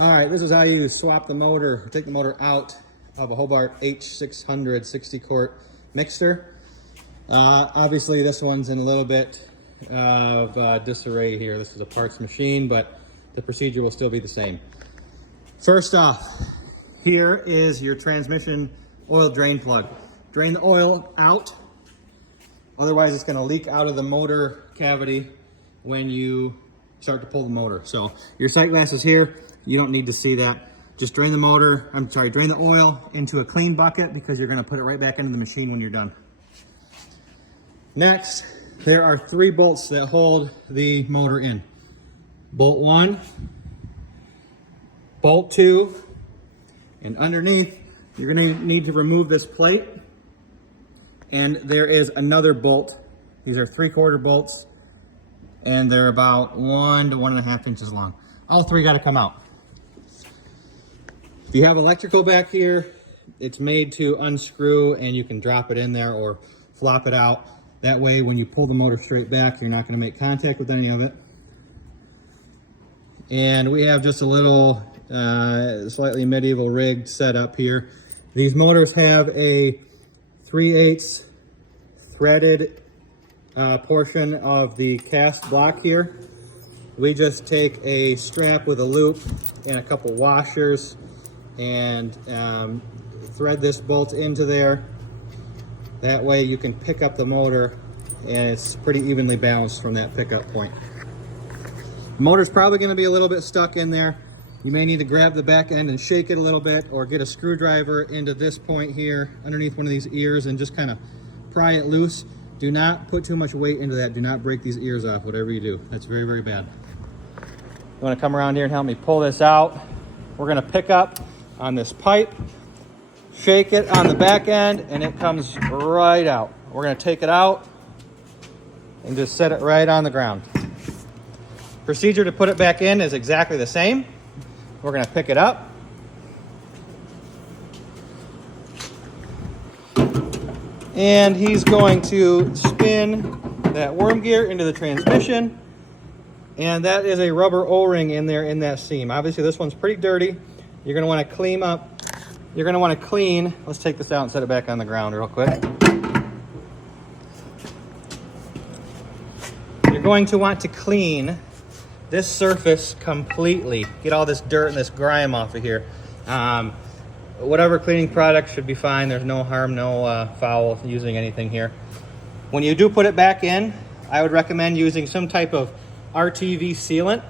All right, this is how you swap the motor, or take the motor out of a Hobart H600 60 quart mixer. Obviously this one's in a little bit of disarray here. This is a parts machine, but the procedure will still be the same. First off, here is your transmission oil drain plug. Drain the oil out, otherwise it's going to leak out of the motor cavity when you start to pull the motor. So your sight glass is here. You don't need to see that. Just drain the drain the oil into a clean bucket because you're going to put it right back into the machine when you're done. Next, there are 3 bolts that hold the motor in. Bolt 1, bolt 2, and underneath you're going to need to remove this plate, and there is another bolt. These are 3/4 bolts, and they're about 1 to 1.5 inches long. All 3 got to come out. If you have electrical back here, it's made to unscrew and you can drop it in there or flop it out. That way when you pull the motor straight back, you're not going to make contact with any of it. And we have just a little slightly medieval rigged setup here. These motors have a 3/8 threaded portion of the cast block here. We just take a strap with a loop and a couple washers and thread this bolt into there. That way you can pick up the motor and it's pretty evenly balanced from that pickup point. The motor's probably going to be a little bit stuck in there. You may need to grab the back end and shake it a little bit, or get a screwdriver into this point here underneath one of these ears and just kind of pry it loose. Do not put too much weight into that. Do not break these ears off, whatever you do. That's very, very bad. You want to come around here and help me pull this out. We're going to pick up on this pipe, shake it on the back end, and it comes right out. We're going to take it out and just set it right on the ground. Procedure to put it back in is exactly the same. We're going to pick it up, and he's going to spin that worm gear into the transmission, and that is a rubber O-ring in there in that seam. Obviously this one's pretty dirty. You're going to want to clean up. You're going to want to clean. Let's take this out and set it back on the ground real quick. You're going to want to clean this surface completely. Get all this dirt and this grime off of here. Whatever cleaning product should be fine. There's no harm, no foul using anything here. When you do put it back in, I would recommend using some type of RTV sealant.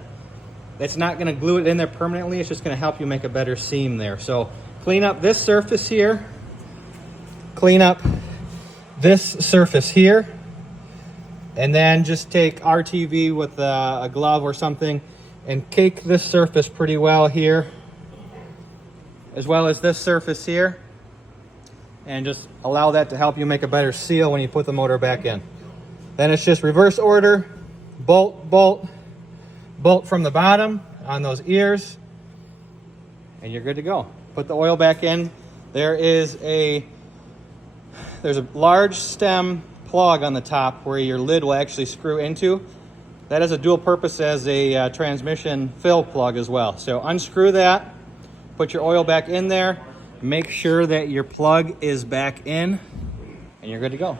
It's not going to glue it in there permanently. It's just going to help you make a better seam there. So clean up this surface here. Clean up this surface here. And then just take RTV with a glove or something and cake this surface pretty well here, as well as this surface here. And just allow that to help you make a better seal when you put the motor back in. Then it's just reverse order, bolt, bolt, bolt from the bottom on those ears, and you're good to go. Put the oil back in. There's a large stem plug on the top where your lid will actually screw into. That has a dual purpose as a transmission fill plug as well. So unscrew that, put your oil back in there, make sure that your plug is back in, and you're good to go.